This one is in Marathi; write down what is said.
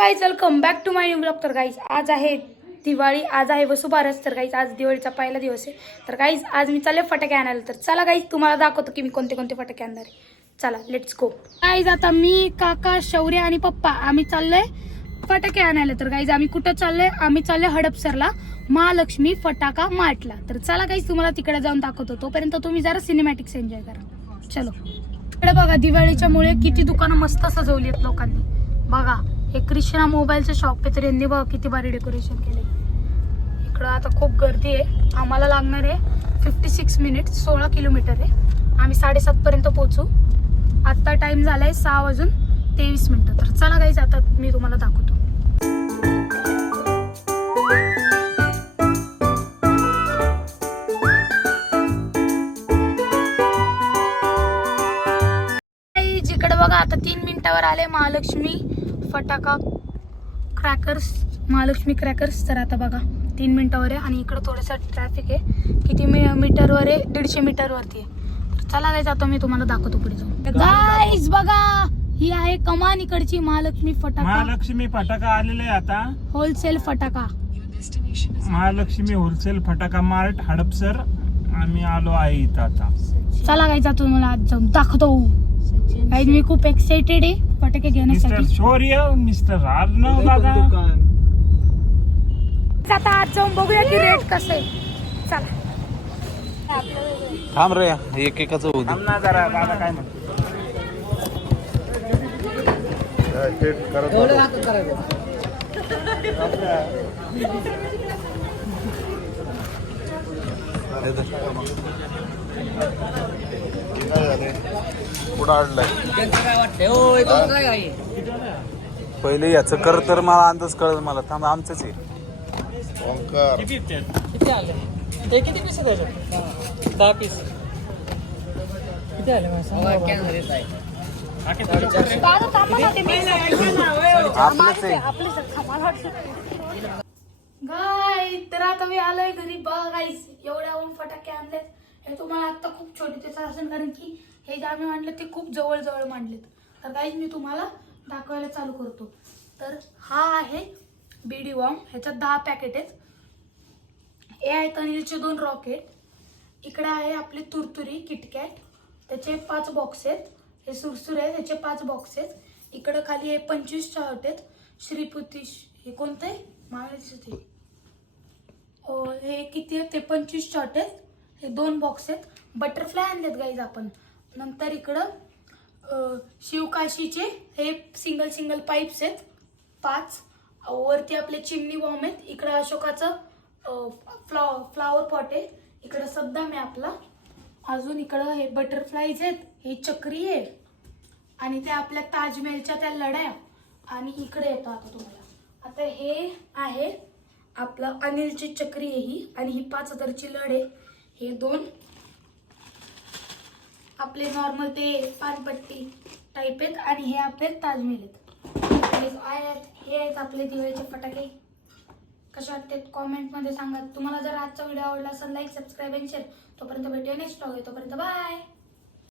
Guys welcome back to my new blog तर गाईज आज आहे दिवाळी आज आहे वसुबारस. तर गाईज आज दिवाळीचा पहिला दिवस आहे. तर गाईज आज मी चालले फटाके आणायला. तर चला गाईज तुम्हाला दाखवतो की मी कोणते कोणते फटाके आणणार आहे. चला लेट्स गो गाईज आता मी काका शौर्य आणि पप्पा आम्ही चाललोय फटाके आणायला. तर गाईज आम्ही कुठं चाललोय? आम्ही चाललोय हडपसरला महालक्ष्मी फटाका माटला तर चला गाईज तुम्हाला तिकडे जाऊन दाखवतो. तोपर्यंत तुम्ही जरा सिनेमॅटिक्स एन्जॉय करा. चलो. इकडे बघा दिवाळीच्या मुळे किती दुकानं मस्त सजवली आहेत लोकांनी. बघा. हे कृष्णा मोबाईलचं शॉप आहे तर यांनी बघा किती भारी डेकोरेशन केले इकडं आता खूप गर्दी आहे. आम्हाला लागणार आहे फिफ्टी सिक्स मिनिट सोळा किलोमीटर आहे. आम्ही साडेसातपर्यंत पोहोचू. आत्ता झाला आहे सहा वाजून तेवीस मिनटं. तर चला काहीच आता मी तुम्हाला दाखवतो. जिकडे बघा आता तीन मिनिटावर आले महालक्ष्मी. फटाका क्रॅकर्स महालक्ष्मी क्रॅकर्स तर आता बघा तीन मिनिटावर आहे आणि इकडं थोडंसं ट्रॅफिक आहे. किती मी मीटरवर आहे? दीडशे मीटरवरती आहे. तर चला जायचं आता मी तुम्हाला दाखवतो पुढे जाऊन. गाईज बघा ही आहे कमान इकडची महालक्ष्मी फटाका. महालक्ष्मी फटाका आलेले आहे आता. होलसेल फटाका. महालक्ष्मी होलसेल फटाका मार्ट हडपसर. आम्ही आलो आहे इथं आता. चला गाईज आता तुम्हाला आज जाऊन दाखवतो. गाईज मी खूप एक्साइटेड आहे फटाके मिस्टर घेण्यासाठी शौर्य मिस्टर अर्णव दादा. आता आज जाऊन बघूया की रेट कसं आहे. चला. थांब रे एक एकाच होऊ दे. थांब ना जरा दादा काय म्हणतो. पुढं अडलंय पहिले याच कर तर मला अंदाज कळत मला. थांब आमचंच आहे? किती आले? ते किती पिसे दहा पीस किती आले गाय तर आता मी आलोय घरी. बघा गाईस एवढ्याहून फटाके आणलेत. हे तुम्हाला आता खूप छोटे त्याचं असेल कारण की हे जे आम्ही मांडले ते खूप जवळजवळ मांडलेत. तर काहीच मी तुम्हाला दाखवायला चालू करतो. तर हा आहे बीडी वॉम ह्याच्यात दहा पॅकेट आहेत. हे आहेत अनिलचे दोन रॉकेट इकडे आहे आपली तुरतुरी किटकॅट त्याचे पाच बॉक्स आहेत. हे सुरसुरे आहेत त्याचे पाच बॉक्स आहेत. इकडं खाली हे पंचवीस शॉर्ट आहेत. श्रीपुती हे कोणतं आहे? दिसत हो, हे किती आहेत? ते पंचवीस चार्ट आहेत. हे दोन बॉक्स आहेत. बटरफ्लाय आणलेत गाईज आपण. नंतर इकडं शिवकाशीचे हे सिंगल सिंगल पाईप्स आहेत. पाच. वरती आपले चिमणी बॉम्ब आहेत. इकडं अशोकाचं फ्लॉ फ्लावर पॉट आहे. इकडं सद्दाम आहे आपला. अजून इकडं हे बटरफ्लाईज आहेत. हे चक्री आहे. आणि ते आपल्या ताजमहलच्या त्या लढ्या. आणि इकडे येतो आता तुम्हाला. आता हे आहे आपलं अनिलची चक्री आहे ही. आणि ही पाच हजारची लढ आहे. हे दोन. आपले नॉर्मल ते पानपट्टी टाईप आहेत आणि हे आपले ताजमहल आहेत. आय आहेत हे आहेत आपले दिवाळीचे फटाके. कसे वाटतात कॉमेंटमध्ये सांगा. तुम्हाला जर आजचा व्हिडिओ आवडला असेल लाईक सबस्क्राईब आणि शेअर तोपर्यंत भेटूया नेक्स्ट व्लॉग आहे तोपर्यंत बाय